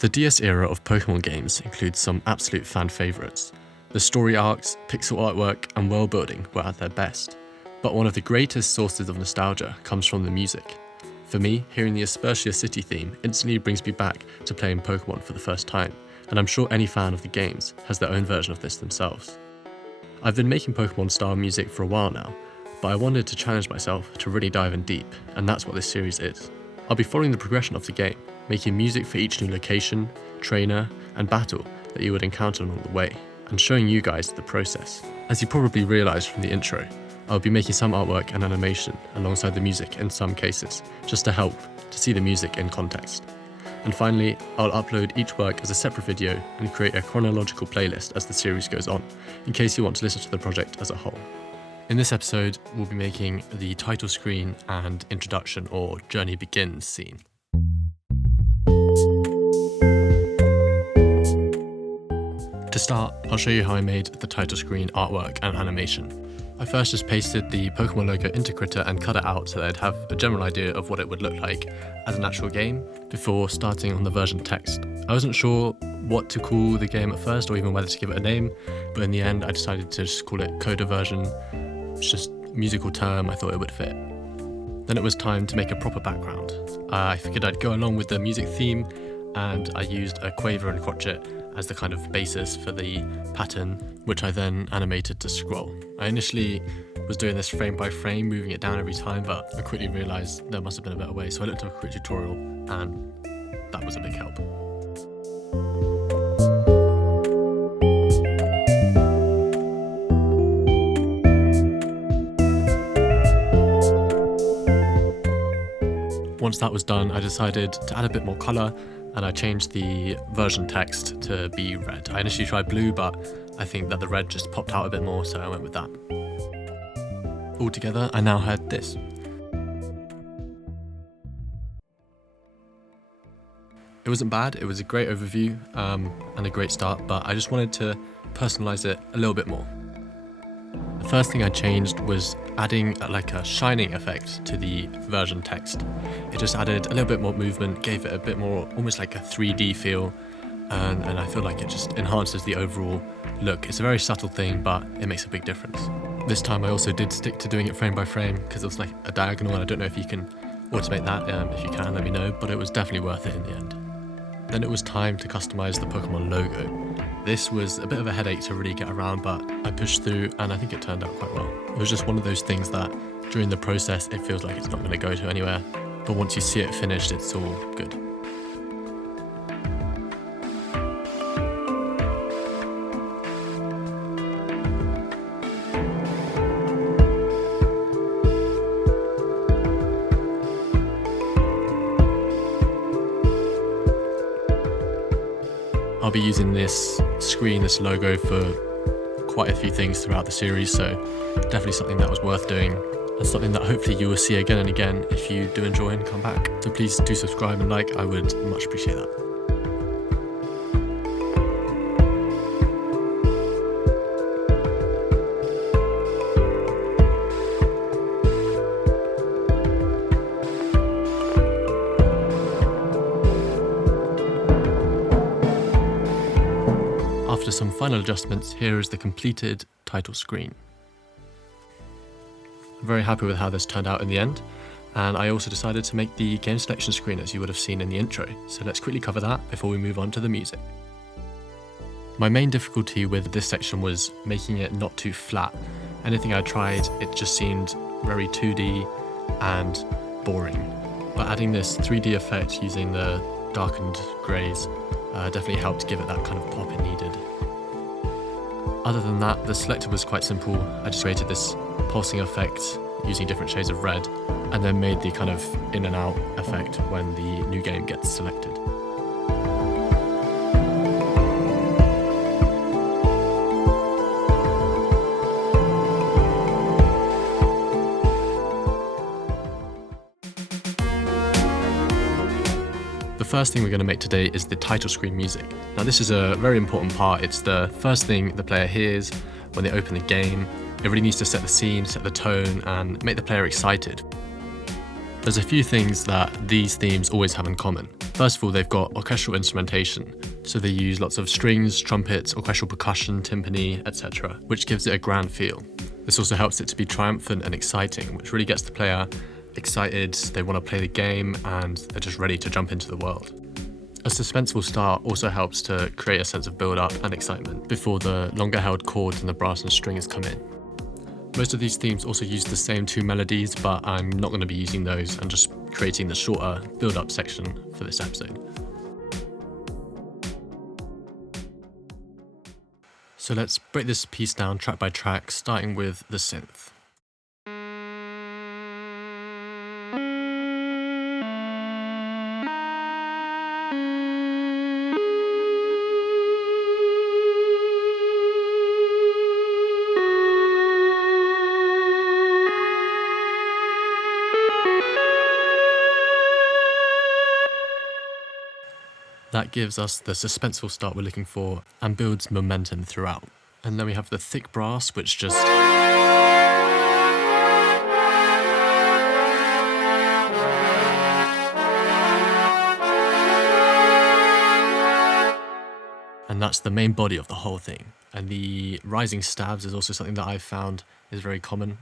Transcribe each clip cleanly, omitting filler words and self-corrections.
The DS era of Pokemon games includes some absolute fan favourites. The story arcs, pixel artwork, and world building were at their best. But one of the greatest sources of nostalgia comes from the music. For me, hearing the Aspertia City theme instantly brings me back to playing Pokemon for the first time, and I'm sure any fan of the games has their own version of this themselves. I've been making Pokemon style music for a while now, but I wanted to challenge myself to really dive in deep, and that's what this series is. I'll be following the progression of the game, making music for each new location, trainer, and battle that you would encounter along the way, and showing you guys the process. As you probably realised from the intro, I'll be making some artwork and animation alongside the music in some cases, just to help to see the music in context. And finally, I'll upload each work as a separate video and create a chronological playlist as the series goes on, in case you want to listen to the project as a whole. In this episode, we'll be making the title screen and introduction or journey begins scene. To start, I'll show you how I made the title screen artwork and animation. I first just pasted the Pokemon logo into Critter and cut it out so that I'd have a general idea of what it would look like as an actual game before starting on the version text. I wasn't sure what to call the game at first or even whether to give it a name, but in the end I decided to just call it Coda Version. It's just a musical term, I thought it would fit. Then it was time to make a proper background. I figured I'd go along with the music theme, and I used a quaver and crotchet as the kind of basis for the pattern, which I then animated to scroll. I initially was doing this frame by frame, moving it down every time, but I quickly realised there must have been a better way, so I looked up a quick tutorial, and that was a big help. Once that was done, I decided to add a bit more colour, and I changed the version text to be red. I initially tried blue, but I think that the red just popped out a bit more, so I went with that. Altogether, I now had this. It wasn't bad, it was a great overview and a great start, but I just wanted to personalise it a little bit more. The first thing I changed was adding like a shining effect to the version text. It just added a little bit more movement, gave it a bit more, almost like a 3D feel, and I feel like it just enhances the overall look. It's a very subtle thing, but it makes a big difference. This time I also did stick to doing it frame by frame because it was like a diagonal, and I don't know if you can automate that. If you can, let me know, but it was definitely worth it in the end. Then it was time to customize the Pokemon logo. This was a bit of a headache to really get around, but I pushed through and I think it turned out quite well. It was just one of those things that during the process it feels like it's not going to go to anywhere, but once you see it finished, it's all good. I'll be using this screen, this logo, for quite a few things throughout the series, so definitely something that was worth doing, and something that hopefully you will see again and again if you do enjoy and come back. So please do subscribe and like, I would much appreciate that. After some final adjustments, here is the completed title screen. I'm very happy with how this turned out in the end, and I also decided to make the game selection screen as you would have seen in the intro, so let's quickly cover that before we move on to the music. My main difficulty with this section was making it not too flat. Anything I tried, it just seemed very 2D and boring. But adding this 3D effect using the darkened greys definitely helped give it that kind of pop it needed. Other than that, the selector was quite simple. I just created this pulsing effect using different shades of red, and then made the kind of in and out effect when the new game gets selected. The first thing we're going to make today is the title screen music. Now this is a very important part. It's the first thing the player hears when they open the game. It really needs to set the scene, set the tone, and make the player excited. There's a few things that these themes always have in common. First of all, they've got orchestral instrumentation. So they use lots of strings, trumpets, orchestral percussion, timpani, etc., which gives it a grand feel. This also helps it to be triumphant and exciting, which really gets the player excited, they want to play the game, and they're just ready to jump into the world. A suspenseful start also helps to create a sense of build-up and excitement before the longer held chords and the brass and strings come in. Most of these themes also use the same two melodies, but I'm not going to be using those and just creating the shorter build-up section for this episode. So let's break this piece down track by track, starting with the synth. That gives us the suspenseful start we're looking for and builds momentum throughout. And then we have the thick brass, which just... and that's the main body of the whole thing. And the rising stabs is also something that I've found is very common.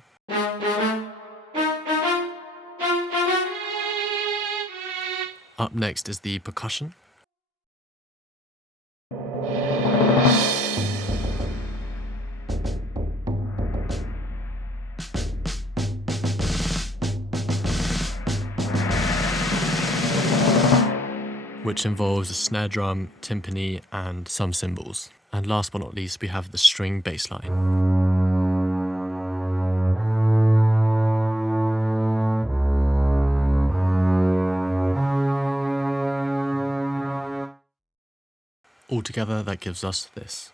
Up next is the percussion. Which involves a snare drum, timpani, and some cymbals. And last but not least, we have the string bass line. Altogether, that gives us this.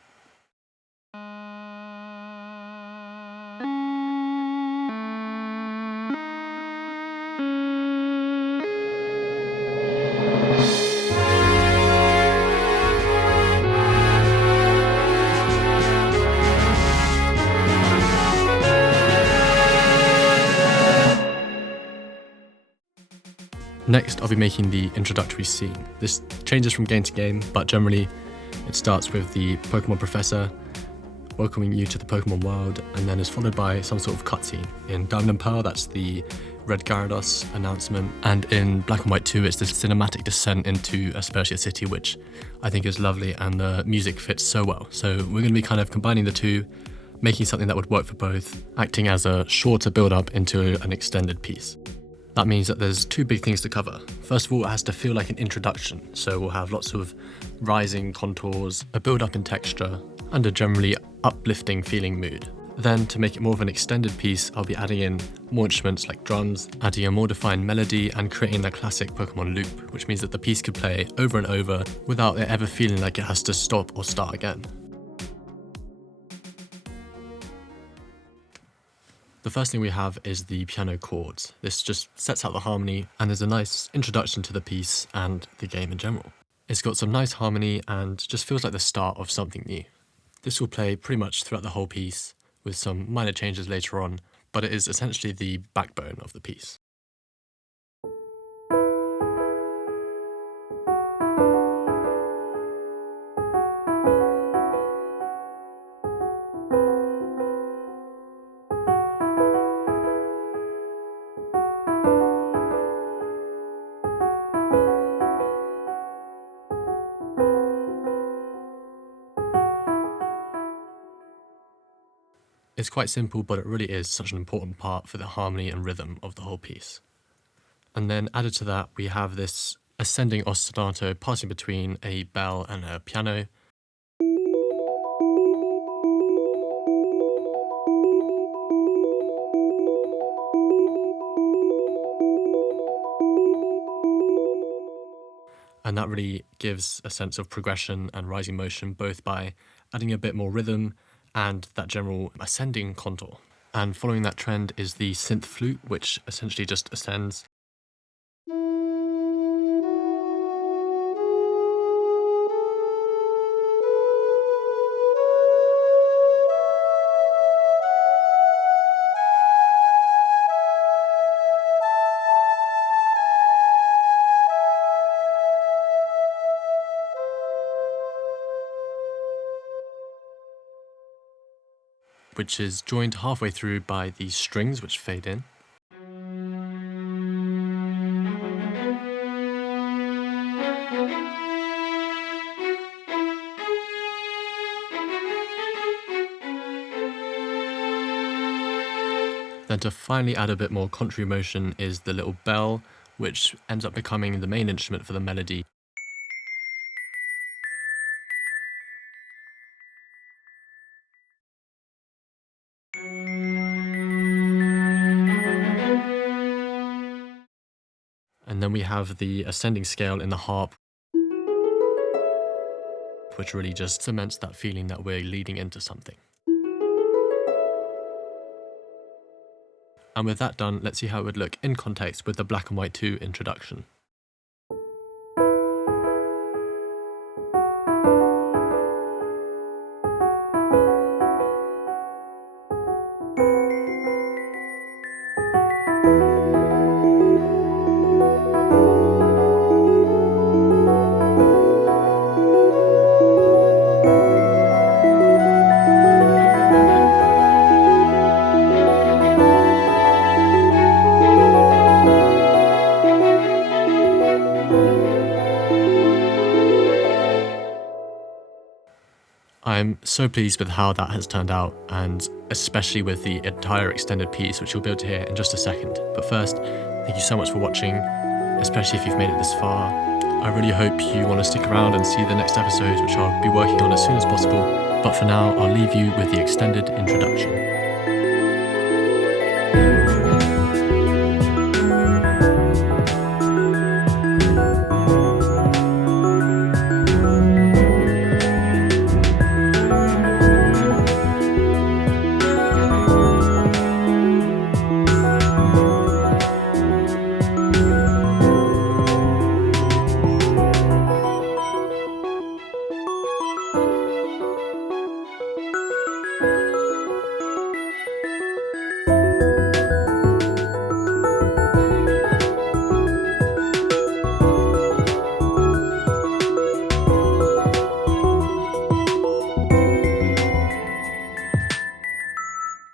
Next, I'll be making the introductory scene. This changes from game to game, but generally it starts with the Pokemon Professor welcoming you to the Pokemon world, and then is followed by some sort of cutscene. In Diamond and Pearl, that's the Red Gyarados announcement, and in Black and White 2, it's the cinematic descent into Aspertia City, which I think is lovely, and the music fits so well. So we're going to be kind of combining the two, making something that would work for both, acting as a shorter build-up into an extended piece. That means that there's two big things to cover. First of all, it has to feel like an introduction, so we'll have lots of rising contours, a build-up in texture, and a generally uplifting feeling mood. Then, to make it more of an extended piece, I'll be adding in more instruments like drums, adding a more defined melody, and creating the classic Pokemon loop, which means that the piece could play over and over without it ever feeling like it has to stop or start again. The first thing we have is the piano chords. This just sets out the harmony and is a nice introduction to the piece and the game in general. It's got some nice harmony and just feels like the start of something new. This will play pretty much throughout the whole piece with some minor changes later on, but it is essentially the backbone of the piece. It's quite simple, but it really is such an important part for the harmony and rhythm of the whole piece. And then added to that, we have this ascending ostinato passing between a bell and a piano. And that really gives a sense of progression and rising motion, both by adding a bit more rhythm and that general ascending contour. And following that trend is the synth flute, which essentially just ascends. which is joined halfway through by these strings which fade in. Then to finally add a bit more contrary motion is the little bell, which ends up becoming the main instrument for the melody. And then we have the ascending scale in the harp, which really just cements that feeling that we're leading into something. And with that done, let's see how it would look in context with the Black and White 2 introduction. I'm so pleased with how that has turned out, and especially with the entire extended piece, which you'll be able to hear in just a second. But first, thank you so much for watching, especially if you've made it this far. I really hope you want to stick around and see the next episodes, which I'll be working on as soon as possible. But for now, I'll leave you with the extended introduction.